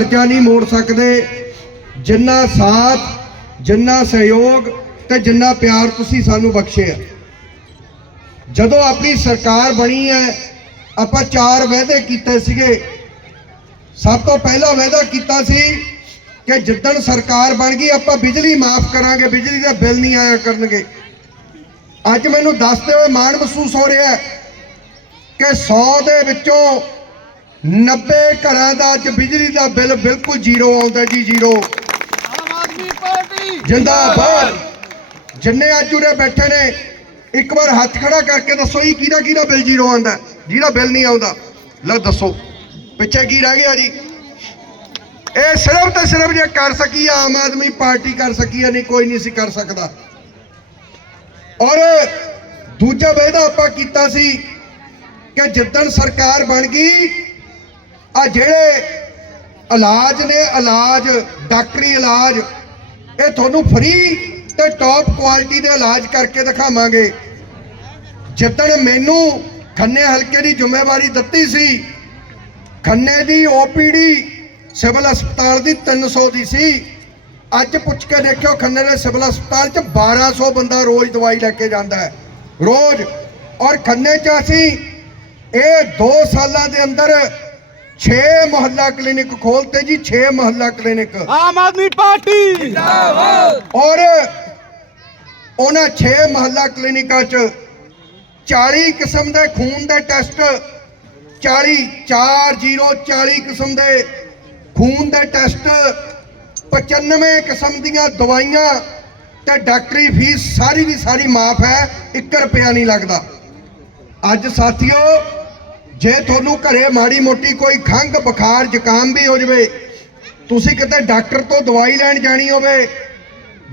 ਕਰਜ਼ਾ ਨਹੀਂ ਮੋੜ ਸਕਦੇ। ਜਿੰਨਾ ਸਾਥ, ਜਿੰਨਾ ਸਹਿਯੋਗ ਤੇ ਜਿੰਨਾ ਪਿਆਰ ਤੁਸੀਂ ਸਾਨੂੰ ਬਖਸ਼ਿਆ ਜਦੋਂ ਆਪਣੀ ਸਰਕਾਰ ਬਣੀ ਹੈ, ਆਪਾਂ ਚਾਰ ਵਾਅਦੇ ਕੀਤੇ ਸੀਗੇ। ਸਭ ਤੋਂ ਪਹਿਲਾ ਵਾਅਦਾ ਕੀਤਾ ਸੀ ਕਿ ਜਿੱਦਣ ਸਰਕਾਰ ਬਣ ਗਈ, ਆਪਾਂ ਬਿਜਲੀ ਮਾਫ ਕਰਾਂਗੇ, ਬਿਜਲੀ ਦਾ ਬਿੱਲ ਨਹੀਂ ਆਇਆ ਕਰਨਗੇ। ਅੱਜ ਮੈਨੂੰ ਦੱਸਦੇ ਹੋਏ ਮਾਣ ਮਹਿਸੂਸ ਹੋ ਰਿਹਾ ਕਿ 100 ਦੇ ਵਿੱਚੋਂ 90 ਘਰਾਂ ਦਾ ਅੱਜ ਬਿਜਲੀ ਦਾ ਬਿੱਲ ਬਿਲਕੁਲ ਜ਼ੀਰੋ ਆਉਂਦਾ ਜੀ ਜ਼ੀਰੋ। ਆਮ ਆਦਮੀ ਪਾਰਟੀ। ਜਿੰਦਾਬਾਦ। ਜਿੰਨੇ ਅੱਜ ਉਰੇ ਬੈਠੇ ਨੇ ਇੱਕ ਵਾਰ ਹੱਥ ਖੜਾ ਕਰਕੇ ਦੱਸੋ ਜੀ ਕਿਹਦਾ ਕਿਹਦਾ ਬਿੱਲ ਜ਼ੀਰੋ ਆਉਂਦਾ? ਜਿਹਦਾ ਬਿੱਲ ਨਹੀਂ ਆਉਂਦਾ। ਲੈ ਦੱਸੋ ਪਿੱਛੇ ਕੀ ਰਹਿ ਗਿਆ ਜੀ? ਇਹ ਸਿਰਫ ਤੇ ਸਿਰਫ ਜੇ ਕਰ ਸਕੀ ਆ ਆਮ ਆਦਮੀ ਪਾਰਟੀ ਕਰ ਸਕੀ ਆ ਨਹੀਂ ਕੋਈ ਨਹੀਂ ਸੀ ਕਰ ਸਕਦਾ। ਔਰ ਦੂਜਾ ਵਾਅਦਾ ਆਪਾਂ ਕੀਤਾ ਸੀ ਕਿ ਜਿੱਦਣ ਸਰਕਾਰ ਬਣ ਗਈ ਆ ਜਿਹੜੇ ਇਲਾਜ ਨੇ, ਇਲਾਜ, ਡਾਕਟਰੀ ਇਲਾਜ, ਇਹ ਤੁਹਾਨੂੰ ਫ੍ਰੀ ਤੇ ਟੌਪ ਕੁਆਲਿਟੀ ਦੇ ਇਲਾਜ ਕਰਕੇ ਦਿਖਾਵਾਂਗੇ। ਜਿੱਦਣ ਮੈਨੂੰ ਖੰਨੇ ਹਲਕੇ ਦੀ ਜ਼ਿੰਮੇਵਾਰੀ ਦਿੱਤੀ ਸੀ, ਖੰਨੇ ਦੀ ਓਪੀਡੀ ਸਿਵਲ ਹਸਪਤਾਲ ਦੀ 300 ਦੀ ਸੀ। ਅੱਜ ਪੁੱਛ ਕੇ ਦੇਖਿਓ, ਖੰਨੇ ਦੇ ਸਿਵਲ ਹਸਪਤਾਲ 'ਚ 1200 ਬੰਦਾ ਰੋਜ਼ ਦਵਾਈ ਲੈ ਕੇ ਜਾਂਦਾ ਹੈ। ਰੋਜ਼। ਔਰ ਖੰਨੇ 'ਚ ਅਸੀਂ ਇਹ 2 ਸਾਲਾਂ ਦੇ ਅੰਦਰ 6 ਮੁਹੱਲਾ ਕਲੀਨਿਕ ਖੋਲਤੇ ਜੀ 6 ਮੁਹੱਲਾ ਕਲੀਨਿਕ। ਆਮ ਆਦਮੀ ਪਾਰਟੀ। ਔਰ ਉਹਨਾਂ 6 ਮਹੱਲਾ ਕਲੀਨਿਕਾਂ 'ਚ 40 ਕਿਸਮ ਦੇ ਖੂਨ ਦੇ ਟੈਸਟ 40 40 40 ਕਿਸਮ ਦੇ ਖੂਨ ਦੇ ਟੈਸਟ 95 ਕਿਸਮ ਦੀਆਂ ਦਵਾਈਆਂ ਤੇ ਡਾਕਟਰੀ ਫੀਸ ਸਾਰੀ ਦੀ ਸਾਰੀ ਮਾਫ ਹੈ 1 ਰੁਪਿਆ ਨਹੀਂ ਲੱਗਦਾ। ਅੱਜ ਸਾਥੀਓ ਜੇ ਤੁਹਾਨੂੰ ਘਰੇ ਮਾੜੀ ਮੋਟੀ ਕੋਈ ਖੰਘ, ਬੁਖਾਰ, ਜ਼ੁਕਾਮ ਵੀ ਹੋ ਜਵੇ, ਤੁਸੀਂ ਕਿਤੇ ਡਾਕਟਰ ਤੋਂ ਦਵਾਈ ਲੈਣ ਜਾਣੀ ਹੋਵੇ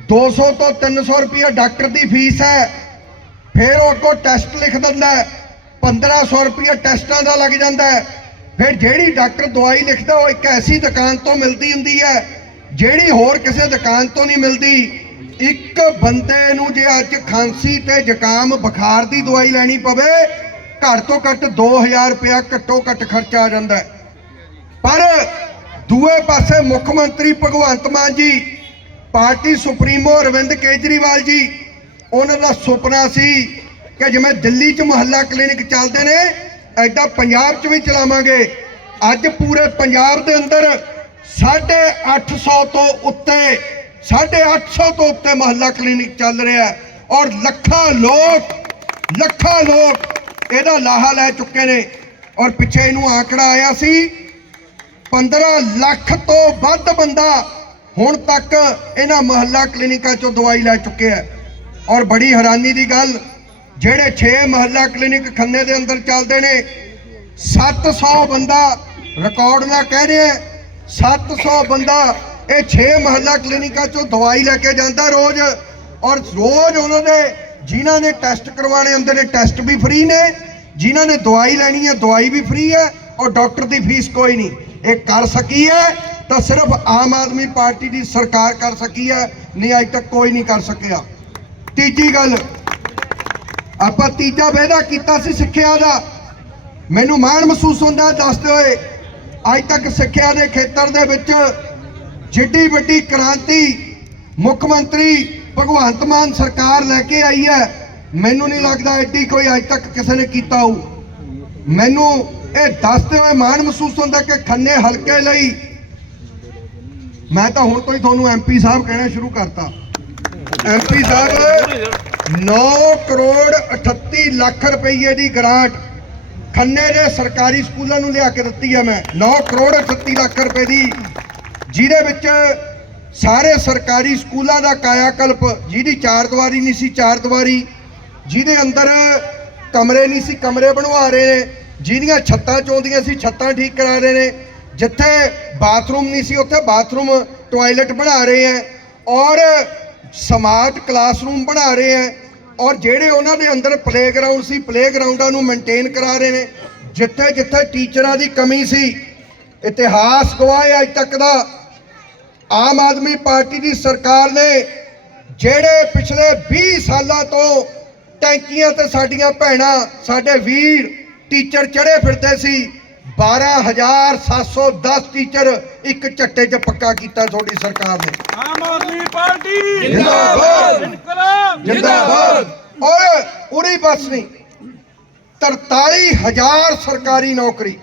200 ਤੋਂ 300 ਰੁਪਏ ਡਾਕਟਰ ਦੀ ਫੀਸ ਹੈ, ਫਿਰ ਉਹ ਅੱਗੋਂ ਟੈਸਟ ਲਿਖ ਦਿੰਦਾ ਹੈ 1500 ਰੁਪਏ ਟੈਸਟਾਂ ਦਾ ਲੱਗ ਜਾਂਦਾ ਫਿਰ ਜਿਹੜੀ ਡਾਕਟਰ ਦਵਾਈ ਲਿਖਦਾ, ਉਹ ਇੱਕ ਐਸੀ ਦੁਕਾਨ ਤੋਂ ਮਿਲਦੀ ਹੁੰਦੀ ਹੈ, ਜਿਹੜੀ ਹੋਰ ਕਿਸੇ ਦੁਕਾਨ ਤੋਂ ਨਹੀਂ ਮਿਲਦੀ। ਇੱਕ ਬੰਦੇ ਨੂੰ ਜੇ ਅੱਜ ਖਾਂਸੀ ਤੇ ਜ਼ੁਕਾਮ, ਬੁਖਾਰ ਦੀ ਦਵਾਈ ਲੈਣੀ ਪਵੇ ਘੱਟ ਤੋਂ ਘੱਟ 2000 ਰੁਪਇਆ ਘੱਟੋ ਘੱਟ ਖਰਚਾ ਆ ਜਾਂਦਾ ਪਰ ਦੂਏ ਪਾਸੇ ਮੁੱਖ ਮੰਤਰੀ ਭਗਵੰਤ ਮਾਨ ਜੀ, ਪਾਰਟੀ ਸੁਪਰੀਮੋ ਅਰਵਿੰਦ ਕੇਜਰੀਵਾਲ ਜੀ, ਉਹਨਾਂ ਦਾ ਸੁਪਨਾ ਸੀ ਕਿ ਜਿਵੇਂ ਦਿੱਲੀ 'ਚ ਮੁਹੱਲਾ ਕਲੀਨਿਕ ਚੱਲਦੇ ਨੇ, ਐਡਾ ਪੰਜਾਬ 'ਚ ਵੀ ਚਲਾਵਾਂਗੇ। ਅੱਜ ਪੂਰੇ ਪੰਜਾਬ ਦੇ ਅੰਦਰ 850 ਤੋਂ ਉੱਤੇ 850 ਤੋਂ ਉੱਤੇ ਮੁਹੱਲਾ ਕਲੀਨਿਕ ਚੱਲ ਰਿਹਾ ਔਰ ਲੱਖਾਂ ਲੋਕ ਲੱਖਾਂ ਲੋਕ ਇਹਦਾ ਲਾਹਾ ਲੈ ਚੁੱਕੇ ਨੇ ਔਰ ਪਿੱਛੇ ਇਹਨੂੰ ਆંકੜਾ ਆਇਆ ਸੀ। 15 ਲੱਖ ਤੋਂ ਵੱਧ ਬੰਦਾ ਹੁਣ ਤੱਕ ਇਹਨਾਂ ਮੁਹੱਲਾ ਕਲੀਨਿਕਾਂ ਚੋਂ ਦਵਾਈ ਲੈ ਚੁੱਕਿਆ ਹੈ। ਔਰ ਬੜੀ ਹੈਰਾਨੀ ਦੀ ਗੱਲ ਜਿਹੜੇ 6 ਮੁਹੱਲਾ ਕਲੀਨਿਕ ਖੰਨੇ ਦੇ ਅੰਦਰ ਚੱਲਦੇ ਨੇ 700 ਬੰਦਾ ਰਿਕਾਰਡ ਦਾ ਕਹਿ ਰਿਹਾ ਹੈ, 700 ਬੰਦਾ ਇਹ 6 ਮੁਹੱਲਾ ਕਲੀਨਿਕਾਂ ਚੋਂ ਦਵਾਈ ਲੈ ਕੇ ਜਾਂਦਾ ਰੋਜ਼ ਔਰ ਰੋਜ਼ ਉਹਨਾਂ ਦੇ ਜਿਨ੍ਹਾਂ ਨੇ ਟੈਸਟ ਕਰਵਾਣੇ ਹੁੰਦੇ ਨੇ, ਟੈਸਟ ਵੀ ਫ੍ਰੀ ਨੇ। ਜਿਨ੍ਹਾਂ ਨੇ ਦਵਾਈ ਲੈਣੀ ਹੈ, ਦਵਾਈ ਵੀ ਫ੍ਰੀ ਹੈ ਔਰ ਡਾਕਟਰ ਦੀ ਫੀਸ ਕੋਈ ਨਹੀਂ। ਇਹ ਕਰ ਸਕੀ ਹੈ, ਤਾਂ ਸਿਰਫ ਆਮ ਆਦਮੀ ਪਾਰਟੀ ਦੀ ਸਰਕਾਰ ਕਰ ਸਕੀ ਹੈ, ਨਹੀਂ ਅੱਜ ਤੱਕ ਕੋਈ ਨਹੀਂ ਕਰ ਸਕਿਆ। ਤੀਜੀ ਗੱਲ, ਆਪਾਂ ਤੀਜਾ ਵਾਅਦਾ ਕੀਤਾ ਸੀ ਸਿੱਖਿਆ ਦਾ। ਮੈਨੂੰ ਮਾਣ ਮਹਿਸੂਸ ਹੁੰਦਾ, ਦੱਸਦੇ ਹੋਏ, ਅੱਜ ਤੱਕ ਸਿੱਖਿਆ ਦੇ ਖੇਤਰ ਦੇ ਵਿੱਚ ਜਿੱਡੀ ਵੱਡੀ ਕ੍ਰਾਂਤੀ ਮੁੱਖ ਮੰਤਰੀ ਭਗਵੰਤ ਮਾਨ ਸਰਕਾਰ ਲੈ ਕੇ ਆਈ ਹੈ। ਮੈਨੂੰ ਨਹੀਂ ਲੱਗਦਾ ਐਡੀ ਕੋਈ ਅੱਜ ਤੱਕ ਕਿਸੇ ਨੇ ਕੀਤਾ ਹੋਊ। ਮੈਨੂੰ ਇਹ ਦੱਸਦੇ ਹੋਏ ਮਾਣ ਮਹਿਸੂਸ ਹੁੰਦਾ ਕਿ ਖੰਨੇ ਹਲਕੇ ਲਈ ਮੈਂ ਤਾਂ ਹੁਣ ਤੋਂ ਹੀ ਤੁਹਾਨੂੰ ਐਮਪੀ ਸਾਹਿਬ ਕਹਿਣਾ ਸ਼ੁਰੂ ਕਰਤਾ। ਐਮਪੀ ਸਾਹਿਬ 9 ਕਰੋੜ 38 ਲੱਖ ਰੁਪਏ ਦੀ ਗ੍ਰਾਂਟ ਖੰਨੇ ਦੇ ਸਰਕਾਰੀ ਸਕੂਲਾਂ ਨੂੰ ਲਿਆ ਕੇ ਦਿੱਤੀ ਹੈ ਮੈਂ। 9 ਕਰੋੜ 38 ਲੱਖ ਰੁਪਏ ਦੀ, ਜਿਹਦੇ ਵਿੱਚ ਸਾਰੇ ਸਰਕਾਰੀ ਸਕੂਲਾਂ ਦਾ ਕਾਇਆਕਲਪ, ਜਿਹਦੀ ਚਾਰ ਦੀਵਾਰੀ ਨਹੀਂ ਸੀ ਚਾਰ ਦੀਵਾਰੀ ਜਿਹਦੇ ਅੰਦਰ ਕਮਰੇ ਨਹੀਂ ਸੀ, ਕਮਰੇ ਬਣਵਾ ਰਹੇ ਨੇ, ਜਿਹਦੀਆਂ ਛੱਤਾਂ ਚੋਂਦੀਆਂ ਸੀ, ਛੱਤਾਂ ਠੀਕ ਕਰਾ ਰਹੇ ਨੇ, ਜਿੱਥੇ ਬਾਥਰੂਮ ਨਹੀਂ ਸੀ, ਉੱਥੇ ਬਾਥਰੂਮ ਟਾਇਲਟ ਬਣਾ ਰਹੇ ਹੈ ਔਰ ਸਮਾਰਟ ਕਲਾਸਰੂਮ ਬਣਾ ਰਹੇ ਹੈ ਔਰ ਜਿਹੜੇ ਉਹਨਾਂ ਦੇ ਅੰਦਰ ਪਲੇਗਰਾਉਂਡ ਸੀ ਪਲੇਗਰਾਉਂਡਾਂ ਨੂੰ ਮੇਨਟੇਨ ਕਰਾ ਰਹੇ ਨੇ ਜਿੱਥੇ ਜਿੱਥੇ ਟੀਚਰਾਂ ਦੀ ਕਮੀ ਸੀ, ਇਤਿਹਾਸ ਗਵਾਹ ਹੈ ਅੱਜ ਤੱਕ ਦਾ ਆਮ ਆਦਮੀ ਪਾਰਟੀ ਦੀ ਸਰਕਾਰ ਨੇ ਜਿਹੜੇ ਪਿਛਲੇ 20 ਸਾਲਾਂ ਤੋਂ ਟੈਂਕੀਆਂ ਤੇ ਸਾਡੀਆਂ ਭੈਣਾਂ ਸਾਡੇ ਵੀਰ ਟੀਚਰ ਚੜੇ ਫਿਰਦੇ ਸੀ 12710 ਟੀਚਰ ਇੱਕ ਝੱਟੇ 'ਚ ਪੱਕਾ ਕੀਤਾ ਤੁਹਾਡੀ ਸਰਕਾਰ ਨੇ। ਆਮ ਆਦਮੀ ਪਾਰਟੀ! ਜਿੰਦਾਬਾਦ। ਇਨਕਲਾਬ! ਜਿੰਦਾਬਾਦ! ਔਰ ਪੂਰੀ ਬਸ ਨਹੀਂ। 43000 ਸਰਕਾਰੀ ਨੌਕਰੀ।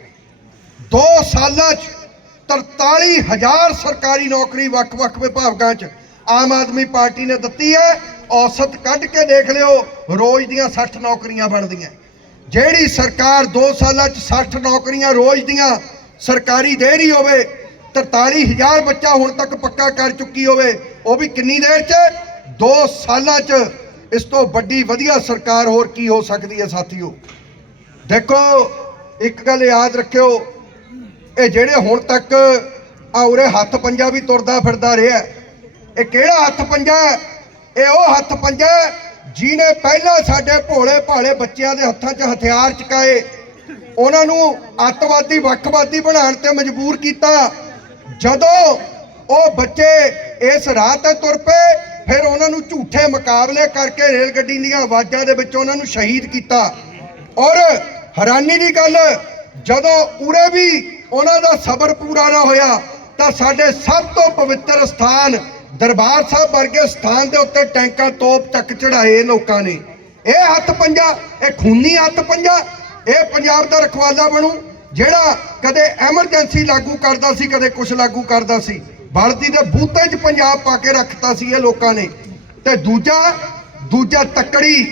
2 ਸਾਲਾਂ 'ਚ 43000 ਸਰਕਾਰੀ ਨੌਕਰੀ ਵੱਖ-ਵੱਖ ਵਿਭਾਗਾਂ 'ਚ ਆਮ ਆਦਮੀ ਪਾਰਟੀ ਨੇ ਦਿੱਤੀ ਹੈ। ਔਸਤ ਕੱਢ ਕੇ ਦੇਖ ਲਿਓ, ਰੋਜ਼ ਦੀਆਂ 60 ਨੌਕਰੀਆਂ ਬਣਦੀਆਂ। ਜਿਹੜੀ ਸਰਕਾਰ 2 ਸਾਲਾਂ 'ਚ 60 ਨੌਕਰੀਆਂ ਰੋਜ਼ ਦੀਆਂ ਸਰਕਾਰੀ ਦੇ ਰਹੀ ਹੋਵੇ 43000 ਬੱਚਾ ਹੁਣ ਤੱਕ ਪੱਕਾ ਕਰ ਚੁੱਕੀ ਹੋਵੇ, ਉਹ ਵੀ ਕਿੰਨੀ ਦੇਰ 'ਚ? 2 ਸਾਲਾਂ 'ਚ ਇਸ ਤੋਂ ਵੱਡੀ ਵਧੀਆ ਸਰਕਾਰ ਹੋਰ ਕੀ ਹੋ ਸਕਦੀ ਹੈ ਸਾਥੀਓ? ਦੇਖੋ, ਇੱਕ ਗੱਲ ਯਾਦ ਰੱਖਿਓ ਇਹ ਜਿਹੜੇ ਹੁਣ ਤੱਕ ਆ ਉਰੇ ਹੱਥ ਪੰਜਾ ਵੀ ਤੁਰਦਾ ਫਿਰਦਾ ਰਿਹਾ। ਇਹ ਕਿਹੜਾ ਹੱਥ ਪੰਜਾ? ਇਹ ਉਹ ਹੱਥ ਪੰਜਾ ਹੈ ਜਿਹਨੇ ਪਹਿਲਾਂ ਸਾਡੇ ਭੋਲੇ ਭਾਲੇ ਬੱਚਿਆਂ ਦੇ ਹੱਥਾਂ 'ਚ ਹਥਿਆਰ ਚੁਕਾਏ। ਉਹਨਾਂ ਨੂੰ ਅੱਤਵਾਦੀ, ਵੱਖਵਾਦੀ ਬਣਾਉਣ ਤੇ ਮਜਬੂਰ ਕੀਤਾ। ਜਦੋਂ ਉਹ ਬੱਚੇ ਇਸ ਰਾਹ ਤੇ ਤੁਰ ਪਏ, ਫਿਰ ਉਹਨਾਂ ਨੂੰ ਝੂਠੇ ਮੁਕਾਬਲੇ ਕਰਕੇ ਰੇਲ ਗੱਡੀ ਦੀਆਂ ਆਵਾਜ਼ਾਂ ਦੇ ਵਿੱਚ ਉਹਨਾਂ ਨੂੰ ਸ਼ਹੀਦ ਕੀਤਾ। ਔਰ ਹੈਰਾਨੀ ਦੀ ਗੱਲ, ਜਦੋਂ ਉਰੇ ਵੀ ਉਹਨਾਂ ਦਾ ਸਬਰ ਪੂਰਾ ਨਾ ਹੋਇਆ, ਤਾਂ ਸਾਡੇ ਸਭ ਤੋਂ ਪਵਿੱਤਰ ਸਥਾਨ ਦਰਬਾਰ ਸਾਹਿਬ ਵਰਗੇ ਸਥਾਨ ਦੇ ਉੱਤੇ ਟੈਂਕਾਂ ਤੋਪ ਤੱਕ ਚੜਾਏ ਲੋਕਾਂ ਨੇ। ਇਹ ਹੱਥ ਪੰਜਾ, ਇਹ ਖੂਨੀ ਹੱਥ ਪੰਜਾ, ਇਹ ਪੰਜਾਬ ਦਾ ਰਖਵਾਲਾ ਬਣੂ, ਜਿਹੜਾ ਕਦੇ ਐਮਰਜੈਂਸੀ ਲਾਗੂ ਕਰਦਾ ਸੀ, ਕਦੇ ਕੁਝ ਲਾਗੂ ਕਰਦਾ ਸੀ। ਬਲਦੀ ਦੇ ਬੂਤੇ 'ਚ ਪੰਜਾਬ ਪਾ ਕੇ ਰੱਖਤਾ ਸੀ ਇਹ ਲੋਕਾਂ ਨੇ। ਤੇ ਦੂਜਾ ਦੂਜਾ ਤੱਕੜੀ,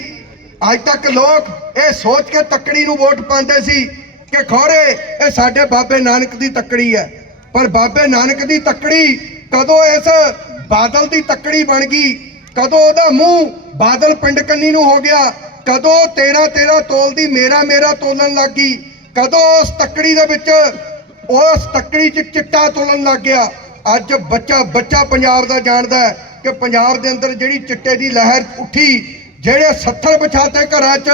ਅੱਜ ਤੱਕ ਲੋਕ ਇਹ ਸੋਚ ਕੇ ਤੱਕੜੀ ਨੂੰ ਵੋਟ ਪਾਉਂਦੇ ਸੀ ਕਿ ਖੋਰੇ, ਇਹ ਸਾਡੇ ਬਾਬੇ ਨਾਨਕ ਦੀ ਤੱਕੜੀ ਹੈ। ਪਰ ਬਾਬੇ ਨਾਨਕ ਦੀ ਤੱਕੜੀ ਕਦੋਂ ਇਸ ਬਾਦਲ ਦੀ ਤੱਕੜੀ ਬਣ ਗਈ? ਕਦੋਂ ਉਹਦਾ ਮੂੰਹ ਬਾਦਲ ਪਿੰਡ ਕੰਨੀ ਨੂੰ ਹੋ ਗਿਆ? ਕਦੋਂ 13 13 ਤੋਲਦੀ ਮੇਰਾ ਮੇਰਾ ਤੋਲਣ ਲੱਗ ਕਦੋਂ ਉਸ ਤੱਕੜੀ ਦੇ ਵਿੱਚ ਉਸ ਤੱਕੜੀ 'ਚ ਚਿੱਟਾ ਤੋਲਣ ਲੱਗ ਗਿਆ? ਅੱਜ ਬੱਚਾ ਬੱਚਾ ਪੰਜਾਬ ਦਾ ਜਾਣਦਾ ਹੈ ਕਿ ਪੰਜਾਬ ਦੇ ਅੰਦਰ ਜਿਹੜੀ ਚਿੱਟੇ ਦੀ ਲਹਿਰ ਉੱਠੀ, ਜਿਹੜੇ 70 ਵਿਛਾਤੇ ਘਰਾਂ 'ਚ,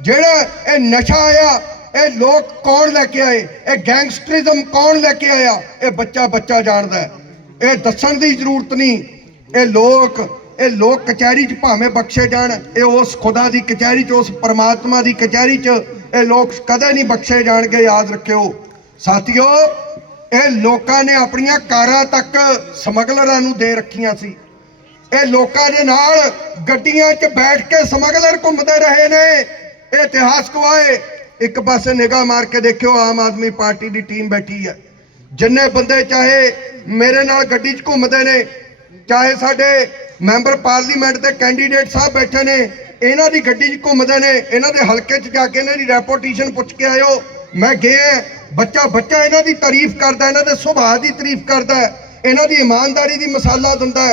ਜਿਹੜਾ ਇਹ ਨਸ਼ਾ ਆਇਆ ਇਹ ਲੋਕ ਕੌਣ ਲੈ ਕੇ ਆਏ? ਇਹ ਗੈਂਗਸਟਰਿਜ਼ਮ ਕੌਣ ਲੈ ਕੇ ਆਇਆ? ਇਹ ਬੱਚਾ ਬੱਚਾ ਜਾਣਦਾ ਇਹ ਦੱਸਣ ਦੀ ਜ਼ਰੂਰਤ ਨਹੀਂ। ਇਹ ਲੋਕ ਇਹ ਲੋਕ ਕਚਹਿਰੀ 'ਚ ਭਾਵੇਂ ਬਖਸ਼ੇ ਜਾਣ, ਇਹ ਉਸ ਖੁਦਾ ਦੀ ਕਚਹਿਰੀ 'ਚ, ਉਸ ਪਰਮਾਤਮਾ ਦੀ ਕਚਹਿਰੀ 'ਚ ਇਹ ਲੋਕ ਕਦੇ ਨਹੀਂ ਬਖਸ਼ੇ ਜਾਣਗੇ, ਯਾਦ ਰੱਖਿਓ। ਸਾਥੀਓ, ਇਹ ਲੋਕਾਂ ਨੇ ਆਪਣੀਆਂ ਕਾਰਾਂ ਤੱਕ ਸਮਗਲਰਾਂ ਨੂੰ ਦੇ ਰੱਖੀਆਂ ਸੀ। ਇਹ ਲੋਕਾਂ ਦੇ ਨਾਲ ਗੱਡੀਆਂ 'ਚ ਬੈਠ ਕੇ ਸਮਗਲਰ ਘੁੰਮਦੇ ਰਹੇ ਨੇ। ਇਹ ਇਤਿਹਾਸ ਗਵਾਏ ਇੱਕ ਪਾਸੇ ਨਿਗਾਹ ਮਾਰ ਕੇ ਦੇਖਿਓ, ਆਮ ਆਦਮੀ ਪਾਰਟੀ ਦੀ ਟੀਮ ਬੈਠੀ ਹੈ ਜਿੰਨੇ ਬੰਦੇ ਚਾਹੇ ਮੇਰੇ ਨਾਲ ਗੱਡੀ 'ਚ ਘੁੰਮਦੇ ਨੇ, ਚਾਹੇ ਸਾਡੇ ਮੈਂਬਰ ਪਾਰਲੀਮੈਂਟ ਦੇ ਕੈਂਡੀਡੇਟ ਸਾਹਿਬ ਬੈਠੇ ਨੇ, ਇਹਨਾਂ ਦੀ ਗੱਡੀ 'ਚ ਘੁੰਮਦੇ ਨੇ, ਇਹਨਾਂ ਦੇ ਹਲਕੇ 'ਚ ਜਾ ਕੇ ਇਹਨਾਂ ਦੀ ਰੈਪੋਟੇਸ਼ਨ ਪੁੱਛ ਕੇ ਆਇਓ। ਮੈਂ ਗਿਆ ਬੱਚਾ ਬੱਚਾ ਇਹਨਾਂ ਦੀ ਤਾਰੀਫ ਕਰਦਾ, ਇਹਨਾਂ ਦੇ ਸੁਭਾਅ ਦੀ ਤਾਰੀਫ ਕਰਦਾ, ਇਹਨਾਂ ਦੀ ਇਮਾਨਦਾਰੀ ਦੀ ਮਸਾਲਾ ਦਿੰਦਾ।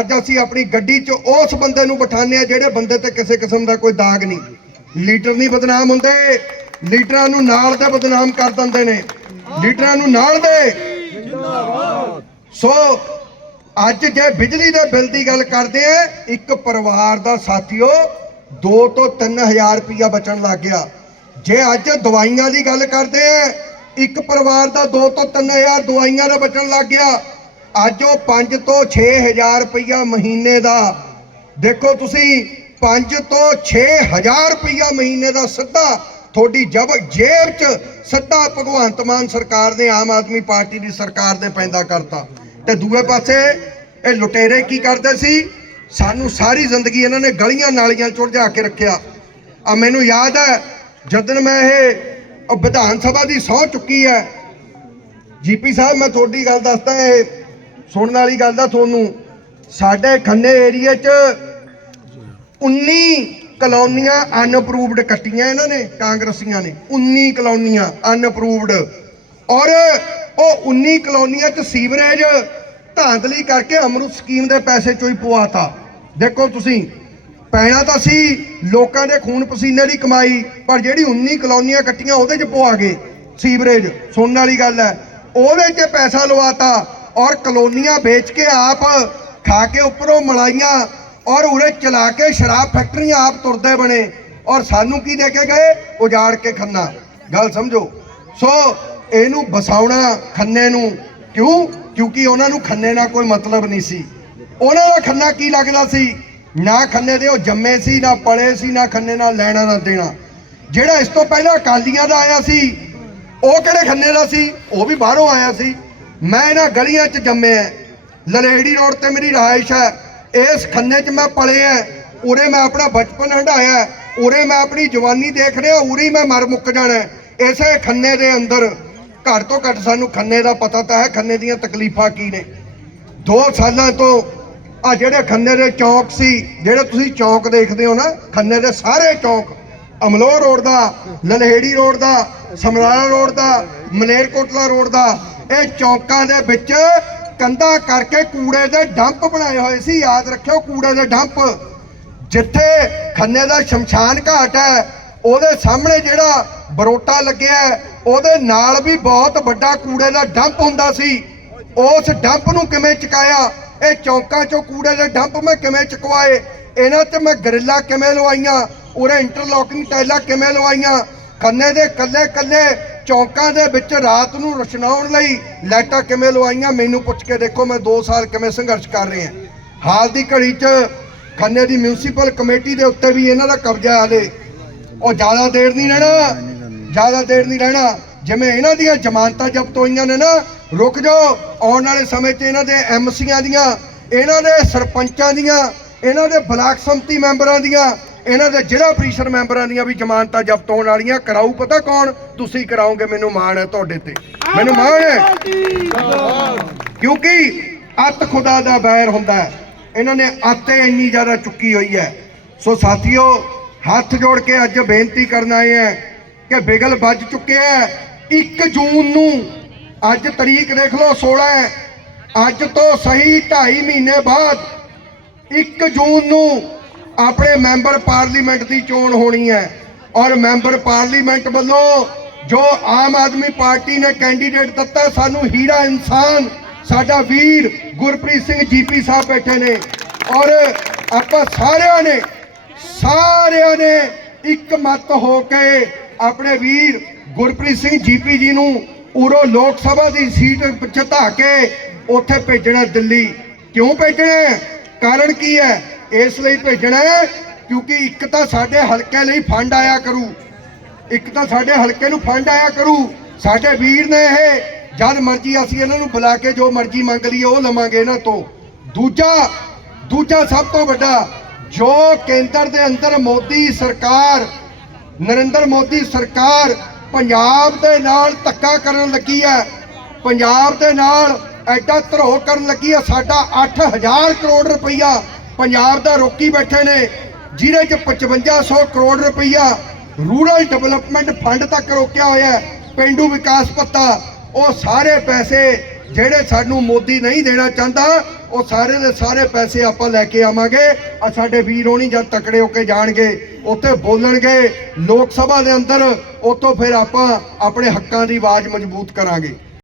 ਅੱਜ ਅਸੀਂ ਆਪਣੀ ਗੱਡੀ 'ਚ ਉਸ ਬੰਦੇ ਨੂੰ ਬਿਠਾਉਂਦੇ ਆ, ਜਿਹੜੇ ਬੰਦੇ ਤੇ ਕਿਸੇ ਕਿਸਮ ਦਾ ਕੋਈ ਦਾਗ ਨਹੀਂ। ਲੀਡਰ ਨਹੀਂ ਬਦਨਾਮ ਹੁੰਦੇ। ਲੀਡਰਾਂ ਨੂੰ ਨਾਲ ਦੇ ਬਦਨਾਮ ਕਰ ਦਿੰਦੇ ਨੇ। ਲੀਡਰਾਂ ਨੂੰ ਨਾਲ ਦੇ। ਸੋ ਅੱਜ ਜੇ ਬਿਜਲੀ ਦੇ ਬਿੱਲ ਦੀ ਗੱਲ ਕਰਦੇ ਆ, ਇੱਕ ਪਰਿਵਾਰ ਦਾ ਸਾਥੀਓ 2 ਤੋਂ 3000 ਰੁਪਇਆ ਬਚਣ ਲੱਗ ਗਿਆ। ਜੇ ਅੱਜ ਦਵਾਈਆਂ ਦੀ ਗੱਲ ਕਰਦੇ ਆ, ਇੱਕ ਪਰਿਵਾਰ ਦਾ 2 ਤੋਂ 3000 ਦਵਾਈਆਂ ਦਾ ਬਚਣ ਲੱਗ ਗਿਆ। ਅੱਜ ਉਹ 5 ਤੋਂ 6000 ਰੁਪਇਆ ਮਹੀਨੇ ਦਾ। ਦੇਖੋ ਤੁਸੀਂ 5 ਤੋਂ 6000 ਰੁਪਇਆ ਮਹੀਨੇ ਦਾ ਸਿੱਧਾ ਤੁਹਾਡੀ ਜਬ ਜੇਬ 'ਚ ਸਿੱਧਾ ਭਗਵੰਤ ਮਾਨ ਸਰਕਾਰ ਨੇ ਆਮ ਆਦਮੀ ਪਾਰਟੀ ਦੀ ਸਰਕਾਰ ਨੇ ਪੈਂਦਾ ਕਰਤਾ। ਤੇ ਦੂਏ ਪਾਸੇ ਇਹ ਲੁਟੇਰੇ ਕੀ ਕਰਦੇ ਸੀ? ਸਾਨੂੰ ਸਾਰੀ ਜ਼ਿੰਦਗੀ ਇਹਨਾਂ ਨੇ ਗਲੀਆਂ ਨਾਲੀਆਂ ਚ ਉਲਝਾ ਕੇ ਰੱਖਿਆ। ਆ ਮੈਨੂੰ ਯਾਦ ਹੈ, ਜਦੋਂ ਮੈਂ ਇਹ ਵਿਧਾਨ ਸਭਾ ਦੀ ਸਹੁੰ ਚੁੱਕੀ ਹੈ। ਜੀਪੀ ਸਾਹਿਬ, ਮੈਂ ਤੁਹਾਡੀ ਗੱਲ ਦੱਸਦਾ, ਇਹ ਸੁਣਨ ਵਾਲੀ ਗੱਲ ਦਾ ਤੁਹਾਨੂੰ। ਸਾਡੇ ਖੰਨੇ ਏਰੀਆ 'ਚ 19 ਕਲੋਨੀਆਂ ਅਨਅਪਰੂਵਡ ਕੱਟੀਆਂ ਇਹਨਾਂ ਨੇ, ਕਾਂਗਰਸੀਆਂ ਨੇ। 19 ਕਲੋਨੀਆਂ ਅਨਅਪਰੂਵਡ ਔਰ ਉਹ 19 ਕਲੋਨੀਆਂ 'ਚ ਸੀਵਰੇਜ ਧਾਂਦਲੀ ਕਰਕੇ ਅਮਰੁਤ ਸਕੀਮ ਦੇ ਪੈਸੇ ਚੋਂ ਹੀ ਪਵਾਤਾ। ਦੇਖੋ ਤੁਸੀਂ, ਪੈਣਾ ਤਾਂ ਸੀ, ਲੋਕਾਂ ਦੇ ਖੂਨ ਪਸੀਨੇ ਦੀ ਕਮਾਈ, ਪਰ ਜਿਹੜੀ 19 ਕਲੋਨੀਆਂ ਕੱਟੀਆਂ ਉਹਦੇ 'ਚ ਪਵਾ ਗਏ ਸੀਵਰੇਜ, ਸੁਣਨ ਵਾਲੀ ਗੱਲ ਹੈ। ਉਹਦੇ 'ਚ ਪੈਸਾ ਲਵਾਤਾ ਔਰ ਕਲੋਨੀਆਂ ਵੇਚ ਕੇ ਆਪ ਖਾ ਕੇ ਉੱਪਰੋਂ ਮਲਾਈਆਂ ਔਰ ਉਰੇ ਚਲਾ ਕੇ ਸ਼ਰਾਬ ਫੈਕਟਰੀਆਂ ਆਪ ਤੁਰਦੇ ਬਣੇ ਔਰ ਸਾਨੂੰ ਕੀ ਦੇ ਕੇ ਗਏ? ਉਜਾੜ ਕੇ ਖੰਨਾ। ਗੱਲ ਸਮਝੋ। ਸੋ ਇਹਨੂੰ ਬਸਾਉਣਾ ਖੰਨੇ ਨੂੰ। ਕਿਉਂ? ਕਿਉਂਕਿ ਉਹਨਾਂ ਨੂੰ ਖੰਨੇ ਨਾਲ ਕੋਈ ਮਤਲਬ ਨਹੀਂ ਸੀ। ਉਹਨਾਂ ਦਾ ਖੰਨਾ ਕੀ ਲੱਗਦਾ ਸੀ? ਨਾ ਖੰਨੇ ਦੇ ਉਹ ਜੰਮੇ ਸੀ, ਨਾ ਪਲੇ ਸੀ, ਨਾ ਖੰਨੇ ਨਾਲ ਲੈਣਾ ਨਾ ਦੇਣਾ। ਜਿਹੜਾ ਇਸ ਤੋਂ ਪਹਿਲਾਂ ਅਕਾਲੀਆਂ ਦਾ ਆਇਆ ਸੀ, ਉਹ ਕਿਹੜੇ ਖੰਨੇ ਦਾ ਸੀ? ਉਹ ਵੀ ਬਾਹਰੋਂ ਆਇਆ ਸੀ। ਮੈਂ ਇਹਨਾਂ ਗਲੀਆਂ 'ਚ ਜੰਮਿਆ। ਲਲੇੜੀ ਰੋਡ ਤੇ ਮੇਰੀ ਰਹਾਇਸ਼ ਹੈ। ਇਸ ਖੰਨੇ 'ਚ ਮੈਂ ਪਲਿਆ ਉਰੇ ਮੈਂ ਆਪਣਾ ਬਚਪਨ ਹੰਢਾਇਆ ਉਰੇ ਮੈਂ ਆਪਣੀ ਜਵਾਨੀ ਦੇਖ ਰਿਹਾ, ਉਰੇ ਮੈਂ ਮਰ ਮੁੱਕ ਜਾਣਾ ਇਸੇ ਖੰਨੇ ਦੇ ਅੰਦਰ। ਘੱਟ ਤੋਂ ਘੱਟ ਸਾਨੂੰ ਖੰਨੇ ਦਾ ਪਤਾ ਤਾਂ ਹੈ, ਖੰਨੇ ਦੀਆਂ ਤਕਲੀਫਾਂ ਕੀ ਨੇ। ਦੋ ਸਾਲਾਂ ਤੋਂ ਆ ਜਿਹੜੇ ਖੰਨੇ ਦੇ ਚੌਂਕ ਸੀ, ਜਿਹੜੇ ਤੁਸੀਂ ਚੌਂਕ ਦੇਖਦੇ ਹੋ ਨਾ, ਖੰਨੇ ਦੇ ਸਾਰੇ ਚੌਂਕ, ਅਮਲੋਹ ਰੋਡ ਦਾ, ਲਲਹੇੜੀ ਰੋਡ ਦਾ, ਸਮਰਾਲਾ ਰੋਡ ਦਾ, ਮਲੇਰਕੋਟਲਾ ਰੋਡ ਦਾ, ਇਹ ਚੌਂਕਾਂ ਦੇ ਵਿੱਚ ਕੰਧਾਂ ਕਰਕੇ ਕੂੜੇ ਦੇ ਡੰਪ ਬਣਾਏ ਹੋਏ ਸੀ, ਯਾਦ ਰੱਖਿਓ ਕੂੜੇ ਦੇ ਡੰਪ। ਜਿੱਥੇ ਖੰਨੇ ਦਾ ਸ਼ਮਸ਼ਾਨ ਘਾਟ ਹੈ, ਉਹਦੇ ਸਾਹਮਣੇ ਜਿਹੜਾ ਬਰੋਟਾ ਲੱਗਿਆ ਉਹਦੇ ਨਾਲ ਵੀ ਬਹੁਤ ਵੱਡਾ ਕੂੜੇ ਦਾ ਡੰਪ ਹੁੰਦਾ ਸੀ। ਉਸ ਡੰਪ ਨੂੰ ਕਿਵੇਂ ਚੁਕਾਇਆ? ਇਹ ਚੌਂਕਾਂ ਚੋਂ ਕੂੜੇ ਦੇ ਡੰਪ ਮੈਂ ਕਿਵੇਂ ਚੁਕਵਾਏ? ਇਹਨਾਂ ਤੇ ਮੈਂ ਗਰਿੱਲਾਂ ਕਿਵੇਂ ਲਵਾਈਆਂ? ਉਰੇ ਇੰਟਰਲੋਕਿੰਗ ਟਾਈਲਾਂ ਕਿਵੇਂ ਲਵਾਈਆਂ? ਖੰਨੇ ਦੇ ਕੱਲੇ ਕੱਲੇ ਚੌਂਕਾਂ ਦੇ ਵਿੱਚ ਰਾਤ ਨੂੰ ਰੁਸ਼ਨਾਉਣ ਲਈ ਲਾਈਟਾਂ ਕਿਵੇਂ ਲਵਾਈਆਂ? ਮੈਨੂੰ ਪੁੱਛ ਕੇ ਦੇਖੋ, ਮੈਂ 2 ਸਾਲ ਕਿਵੇਂ ਸੰਘਰਸ਼ ਕਰ ਰਿਹਾ ਹਾਲ ਦੀ ਘੜੀ 'ਚ ਖੰਨੇ ਦੀ ਮਿਊਨਿਸਪਲ ਕਮੇਟੀ ਦੇ ਉੱਤੇ ਵੀ ਇਹਨਾਂ ਦਾ ਕਬਜ਼ਾ ਹਾਲੇ ਉਹ ਜ਼ਿਆਦਾ ਦੇਰ ਨਹੀਂ ਰਹਿਣਾ, ਜ਼ਿਆਦਾ ਦੇਰ ਨਹੀਂ ਰਹਿਣਾ। ਜਿਵੇਂ ਇਹਨਾਂ ਦੀਆਂ ਜ਼ਮਾਨਤਾਂ ਜ਼ਬਤ ਹੋਈਆਂ ਨੇ ਨਾ, ਰੁਕ ਜਾਓ। ਆਉਣ ਵਾਲੇ ਸਮੇਂ 'ਚ ਇਹਨਾਂ ਦੇ ਐਮਸੀਆਂ ਦੀਆਂ, ਇਹਨਾਂ ਦੇ ਸਰਪੰਚਾਂ ਦੀਆਂ, ਇਹਨਾਂ ਦੇ ਬਲਾਕ ਸੰਮਤੀ ਮੈਂਬਰਾਂ ਦੀਆਂ ਇਹਨਾਂ ਦੇ ਜ਼ਿਲ੍ਹਾ ਪ੍ਰੀਸ਼ਦ ਮੈਂਬਰਾਂ ਦੀਆਂ ਵੀ ਜ਼ਮਾਨਤਾਂ ਜ਼ਬਤ ਹੋਣ ਵਾਲੀਆਂ, ਕਰਾਊ ਪਤਾ ਕੌਣ? ਤੁਸੀਂ ਕਰਾਓਗੇ, ਮੈਨੂੰ ਮਾਣ ਹੈ ਤੁਹਾਡੇ ਤੇ। ਮੈਨੂੰ ਮਾਣ ਹੈ। ਕਿਉਂਕਿ ਅੱਤ ਖੁਦਾ ਦਾ ਬੈਰ ਹੁੰਦਾ ਹੈ। ਇਹਨਾਂ ਨੇ ਅੱਤੇ ਇੰਨੀ ਜ਼ਿਆਦਾ ਚੁੱਕੀ ਹੋਈ ਹੈ। ਸੋ ਸਾਥੀਓ, ਹੱਥ ਜੋੜ ਕੇ ਅੱਜ ਬੇਨਤੀ ਕਰਨ ਆਏ ਹੈ ਕਿ ਬਿਗਲ ਵੱਜ ਚੁੱਕਿਆ ਹੈ। 1 ਜੂਨ ਨੂੰ ਅੱਜ ਤਰੀਕ ਦੇਖ ਲਓ 16 ਹੈ। ਅੱਜ ਤੋਂ ਸਹੀ 2.5 ਮਹੀਨੇ ਬਾਅਦ 1 ਜੂਨ ਨੂੰ ਆਪਣੇ ਮੈਂਬਰ ਪਾਰਲੀਮੈਂਟ ਦੀ ਚੋਣ ਹੋਣੀ ਹੈ। ਔਰ ਮੈਂਬਰ ਪਾਰਲੀਮੈਂਟ ਵੱਲੋਂ ਜੋ ਆਮ ਆਦਮੀ ਪਾਰਟੀ ਨੇ ਕੈਂਡੀਡੇਟ ਦਿੱਤਾ, ਸਾਨੂੰ ਹੀਰਾ ਇਨਸਾਨ, ਸਾਡਾ ਵੀਰ ਗੁਰਪ੍ਰੀਤ ਸਿੰਘ ਜੀਪੀ ਸਾਹਿਬ ਬੈਠੇ ਨੇ। ਔਰ ਆਪਾਂ ਸਾਰਿਆਂ ਨੇ ਸਾਰਿਆਂ ਨੇ ਇੱਕ ਮਤ ਹੋ ਕੇ ਆਪਣੇ ਵੀਰ ਗੁਰਪ੍ਰੀਤ ਸਿੰਘ ਜੀਪੀ ਜੀ ਨੂੰ ਉਰੋ ਲੋਕ ਸਭਾ ਦੀ ਸੀਟ ਜਿਤਾ ਕੇ ਉੱਥੇ ਭੇਜਣਾ ਦਿੱਲੀ। ਕਿਉਂ ਭੇਜਣਾ? ਕਾਰਨ ਕੀ ਹੈ? ਇਸ ਲਈ ਭੇਜਣਾ ਕਿਉਂਕਿ ਇੱਕ ਤਾਂ ਸਾਡੇ ਹਲਕੇ ਲਈ ਫੰਡ ਆਇਆ ਕਰੂ। ਇੱਕ ਤਾਂ ਸਾਡੇ ਹਲਕੇ ਨੂੰ ਫੰਡ ਆਇਆ ਕਰੂ। ਸਾਡੇ ਵੀਰ ਨੇ ਇਹ, ਜਦ ਮਰਜ਼ੀ ਅਸੀਂ ਇਹਨਾਂ ਨੂੰ ਬੁਲਾ ਕੇ ਜੋ ਮਰਜ਼ੀ ਮੰਗ ਲਈਏ, ਉਹ ਲਵਾਂਗੇ ਇਹਨਾਂ ਤੋਂ। ਦੂਜਾ ਦੂਜਾ ਸਭ ਤੋਂ ਵੱਡਾ, ਜੋ ਕੇਂਦਰ ਦੇ ਅੰਦਰ ਮੋਦੀ ਸਰਕਾਰ, ਨਰਿੰਦਰ ਮੋਦੀ ਸਰਕਾਰ ਪੰਜਾਬ ਦੇ ਨਾਲ ਧੱਕਾ ਕਰਨ ਲੱਗੀ ਹੈ। ਪੰਜਾਬ ਦੇ ਨਾਲ ਐਡਾ ਧਰੋਹ ਕਰਨ ਲੱਗੀ ਹੈ, ਸਾਡਾ 8000 ਕਰੋੜ ਰੁਪਈਆ ਪੰਜਾਬ ਦਾ ਰੋਕੀ ਬੈਠੇ ਨੇ, ਜਿਹਦੇ ਚ 5500 ਕਰੋੜ ਰੁਪਈਆ ਰੂਰਲ ਡਿਵੈਲਪਮੈਂਟ ਫੰਡ ਤੱਕ ਰੋਕਿਆ ਹੋਇਆ ਹੈ, ਪਿੰਡੂ ਵਿਕਾਸ ਪੱਤਾ ਉਹ ਸਾਰੇ ਪੈਸੇ ਜਿਹੜੇ ਸਾਨੂੰ ਮੋਦੀ ਨਹੀਂ ਦੇਣਾ ਚਾਹੁੰਦਾ, ਉਹ ਸਾਰੇ ਦੇ ਸਾਰੇ ਪੈਸੇ ਆਪਾਂ ਲੈ ਕੇ ਆਵਾਂਗੇ ਆ ਸਾਡੇ ਵੀਰ ਹੋਣੀ ਜਦ ਤਕੜੇ ਹੋ ਕੇ ਜਾਣਗੇ, ਉੱਥੇ ਬੋਲਣਗੇ, ਲੋਕ ਸਭਾ ਦੇ ਅੰਦਰ ਉੱਥੋਂ ਫਿਰ ਆਪਾਂ ਆਪਣੇ ਹੱਕਾਂ ਦੀ ਆਵਾਜ਼ ਮਜ਼ਬੂਤ ਕਰਾਂਗੇ।